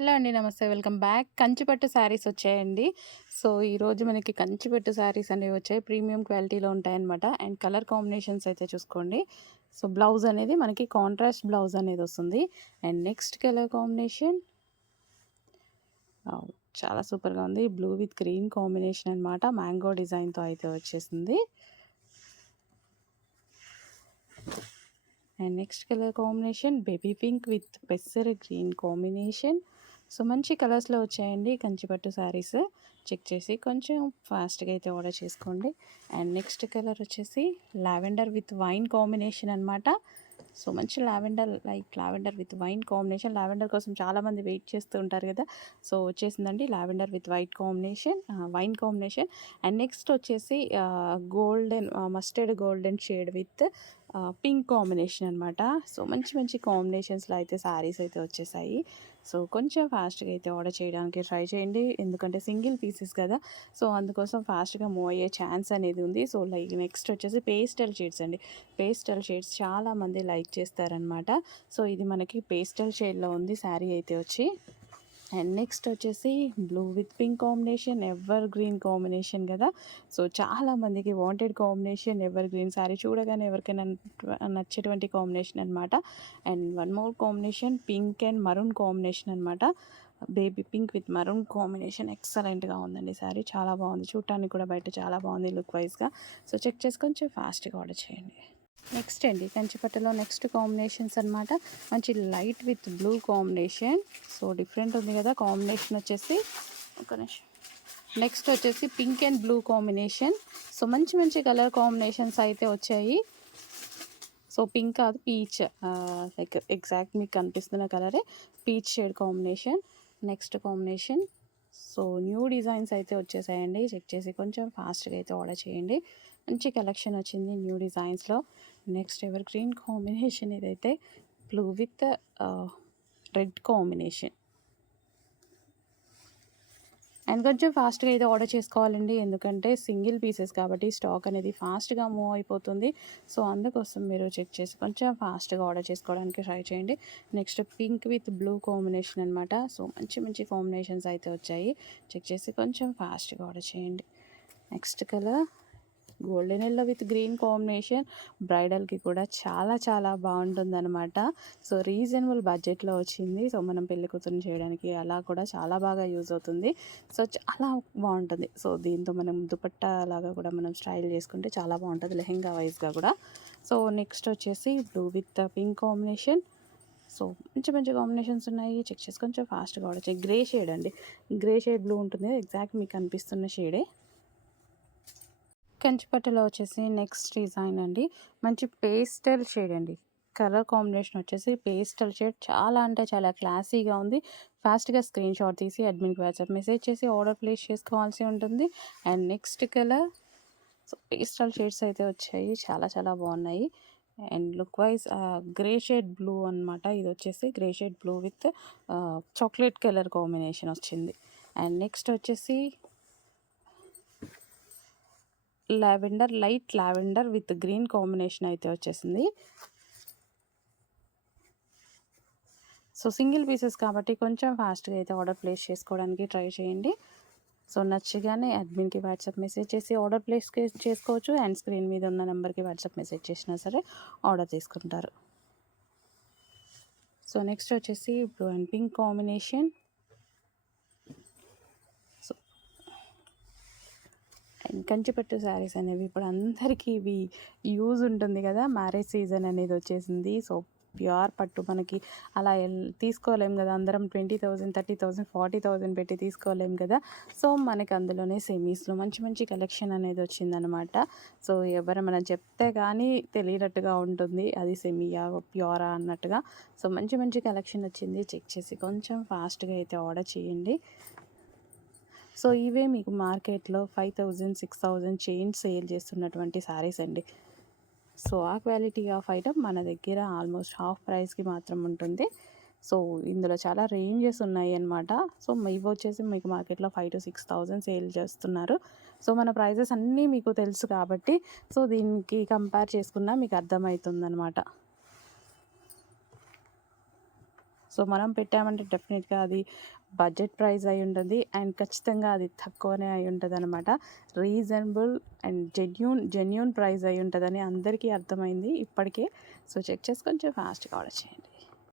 Hello అండి. నమస్తే. Welcome back. కంచిపట్టు శారీస్ వచ్చాయండి. సో, ఈరోజు మనకి కంచిపట్టు శారీస్ అనేవి వచ్చాయి. ప్రీమియం క్వాలిటీలో ఉంటాయన్నమాట. అండ్ కలర్ కాంబినేషన్స్ అయితే చూసుకోండి. సో, బ్లౌజ్ అనేది మనకి కాంట్రాస్ట్ బ్లౌజ్ అనేది వస్తుంది. And next colour combination wow! చాలా సూపర్‌గా ఉంది. బ్లూ విత్ గ్రీన్ కాంబినేషన్ అనమాట. మ్యాంగో డిజైన్‌తో అయితే వచ్చేసింది. And next colour combination baby pink with పెసర గ్రీన్ కాంబినేషన్. సో, మంచి కలర్స్‌లో వచ్చాయండి కంచిపట్టు శారీస్. చెక్ చేసి కొంచెం ఫాస్ట్‌గా అయితే ఆర్డర్ చేసుకోండి. అండ్ నెక్స్ట్ కలర్ వచ్చేసి లావెండర్ విత్ వైన్ కాంబినేషన్ అనమాట. సో, మంచి lavender with wine combination. Lavender కోసం చాలామంది వెయిట్ చేస్తూ ఉంటారు కదా! సో, వచ్చేసిందండి lavender with wine combination. And next వచ్చేసి mustard golden shade with pink combination అనమాట. సో, మంచి మంచి కాంబినేషన్స్‌లో అయితే శారీస్ అయితే వచ్చేసాయి. సో, కొంచెం ఫాస్ట్‌గా అయితే ఆర్డర్ చేయడానికి ట్రై చేయండి. ఎందుకంటే సింగిల్ పీసెస్ కదా! సో, అందుకోసం ఫాస్ట్‌గా మూవ్ అయ్యే ఛాన్స్ అనేది ఉంది. సో, నెక్స్ట్ వచ్చేసి పేస్టల్ షేడ్స్ అండి. పేస్టల్ షేడ్స్ చాలామంది లైక్ చేస్తారనమాట. సో, ఇది మనకి పేస్టల్ షేడ్‌లో ఉంది శారీ అయితే వచ్చి. అండ్ నెక్స్ట్ వచ్చేసి blue with pink combination, evergreen combination కదా! సో, చాలామందికి wanted combination evergreen sari చూడగానే ఎవరికైనా నచ్చేటువంటి కాంబినేషన్ అనమాట. And one more combination pink and maroon combination అనమాట. Baby pink with maroon combination ఎక్సలెంట్‌గా ఉందండి శారీ. చాలా బాగుంది. చూడటానికి కూడా బయట చాలా బాగుంది లుక్ వైజ్‌గా. సో, చెక్ చేసి కొంచెం ఫాస్ట్‌గా ఆర్డర్ చేయండి. నెక్స్ట్ అండి కంచిపట్టులో నెక్స్ట్ కాంబినేషన్స్ అనమాట. మంచి light with blue combination. So, different ఉంది కదా కాంబినేషన్ వచ్చేసి. ఒక నిమిషం. నెక్స్ట్ వచ్చేసి pink and blue combination. So, మంచి మంచి కలర్ కాంబినేషన్స్ అయితే వచ్చాయి. సో, పింక్ కాదు పీచ్, లైక్ ఎగ్జాక్ట్ మీకు కనిపిస్తున్న కలరే peach shade combination. Next combination. So, new designs అయితే వచ్చేసాయండి. చెక్ చేసి కొంచెం ఫాస్ట్‌గా అయితే ఆర్డర్ చేయండి. మంచి కలెక్షన్ వచ్చింది న్యూ డిజైన్స్‌లో. నెక్స్ట్ ఎవర్ గ్రీన్ కాంబినేషన్ ఇదైతే blue with red combination. And కొంచెం ఫాస్ట్‌గా అయితే ఆర్డర్ చేసుకోవాలండి. ఎందుకంటే సింగిల్ పీసెస్ కాబట్టి స్టాక్ అనేది ఫాస్ట్‌గా మూవ్ అయిపోతుంది. సో, అందుకోసం మీరు చెక్ చేసి కొంచెం ఫాస్ట్‌గా ఆర్డర్ చేసుకోవడానికి ట్రై చేయండి. Next pink with blue combination అనమాట. సో, మంచి మంచి కాంబినేషన్స్ అయితే వచ్చాయి. చెక్ చేసి కొంచెం ఫాస్ట్‌గా ఆర్డర్ చేయండి. Next colour golden yellow with green combination. బ్రైడల్‌కి కూడా చాలా చాలా బాగుంటుందన్నమాట. సో, రీజనబుల్ బడ్జెట్‌లో వచ్చింది. సో, మనం పెళ్లి కూతురిని చేయడానికి అలా కూడా చాలా బాగా యూజ్ అవుతుంది. సో, చాలా బాగుంటుంది. సో, దీంతో మనం దుపట్టా లాగా కూడా మనం స్టైల్ చేసుకుంటే చాలా బాగుంటుంది లెహెంగా వైజ్‌గా కూడా. సో, నెక్స్ట్ వచ్చేసి blue with pink combination. So, మంచి మంచి కాంబినేషన్స్ ఉన్నాయి. చెక్ చేసి కొంచెం ఫాస్ట్‌గా ఆర్డర్ చేయండి. గ్రే షేడ్ అండి. గ్రే షేడ్ బ్లూ ఉంటుంది. ఎగ్జాక్ట్ మీకు కనిపిస్తున్న షేడే. కంచిపట్టులో వచ్చేసి నెక్స్ట్ డిజైన్ అండి. మంచి పేస్టల్ షేడ్ అండి. కలర్ కాంబినేషన్ వచ్చేసి పేస్టల్ షేడ్. చాలా అంటే చాలా క్లాసీగా ఉంది. ఫాస్ట్‌గా స్క్రీన్ షాట్ తీసి అడ్మిన్‌కి వాట్సాప్ మెసేజ్ చేసి ఆర్డర్ ప్లేస్ చేసుకోవాల్సి ఉంటుంది. And next colour. So, pastel shades అయితే వచ్చాయి. చాలా చాలా బాగున్నాయి. And look wise grey shade blue అనమాట. ఇది వచ్చేసి grey shade blue with chocolate colour combination వచ్చింది. అండ్ నెక్స్ట్ వచ్చేసి light lavender with green combination అయితే వచ్చేసింది. సో, సింగిల్ పీసెస్ కాబట్టి కొంచెం ఫాస్ట్‌గా అయితే ఆర్డర్ ప్లేస్ చేసుకోవడానికి ట్రై చేయండి. సో, నచ్చగానే అడ్మిన్‌కి వాట్సాప్ మెసేజ్ చేసి ఆర్డర్ ప్లేస్ చేసుకోవచ్చు. అండ్ స్క్రీన్ మీద ఉన్న నెంబర్‌కి వాట్సాప్ మెసేజ్ చేసినా సరే ఆర్డర్ తీసుకుంటారు. సో, నెక్స్ట్ వచ్చేసి blue and pink combination. So, and Kanchipattu saris అనేవి ఇప్పుడు అందరికీ ఇవి యూజ్ ఉంటుంది కదా! మ్యారేజ్ సీజన్ అనేది వచ్చేసింది. సో, ప్యూర్ పట్టు మనకి అలా తీసుకోలేం కదా! అందరం 20,000, 30,000, 40,000 పెట్టి తీసుకోలేం కదా! సో, మనకి అందులోనే సెమీస్‌లో మంచి మంచి కలెక్షన్ అనేది వచ్చిందనమాట. సో, మనం చెప్తే కానీ తెలియనట్టుగా ఉంటుంది. అది సెమీయా, ప్యూరా అన్నట్టుగా. సో, మంచి మంచి కలెక్షన్ వచ్చింది. చెక్ చేసి కొంచెం ఫాస్ట్‌గా అయితే ఆర్డర్ చేయండి. సో, ఇవే మీకు మార్కెట్‌లో 5,000, 6,000 చేంజ్ సేల్ చేస్తున్నటువంటి శారీస్ అండి. సో, ఆ క్వాలిటీ ఆఫ్ ఐటెమ్ మన దగ్గర ఆల్మోస్ట్ హాఫ్ ప్రైస్‌కి మాత్రం ఉంటుంది. సో, ఇందులో చాలా రేంజెస్ ఉన్నాయన్నమాట. సో, ఇవొచ్చేసి మీకు మార్కెట్‌లో 5,000-6,000 సేల్ చేస్తున్నారు. సో, మన ప్రైజెస్ అన్నీ మీకు తెలుసు కాబట్టి సో, దీనికి కంపేర్ చేసుకున్నా మీకు అర్థమవుతుందనమాట. సో మనం పెట్టామంటే డెఫినెట్గా అది బడ్జెట్ ప్రైస్ అయి ఉంటుంది అండ్ ఖచ్చితంగా అది తక్కువనే అయి ఉంటుంది అనమాట. రీజనబుల్ అండ్ జెన్యూన్ ప్రైస్ అయి ఉంటుందని అందరికీ అర్థమైంది ఇప్పటికే. సో చెక్ చేసి కొంచెం ఫాస్ట్గా ఆర్డర్ చేయండి.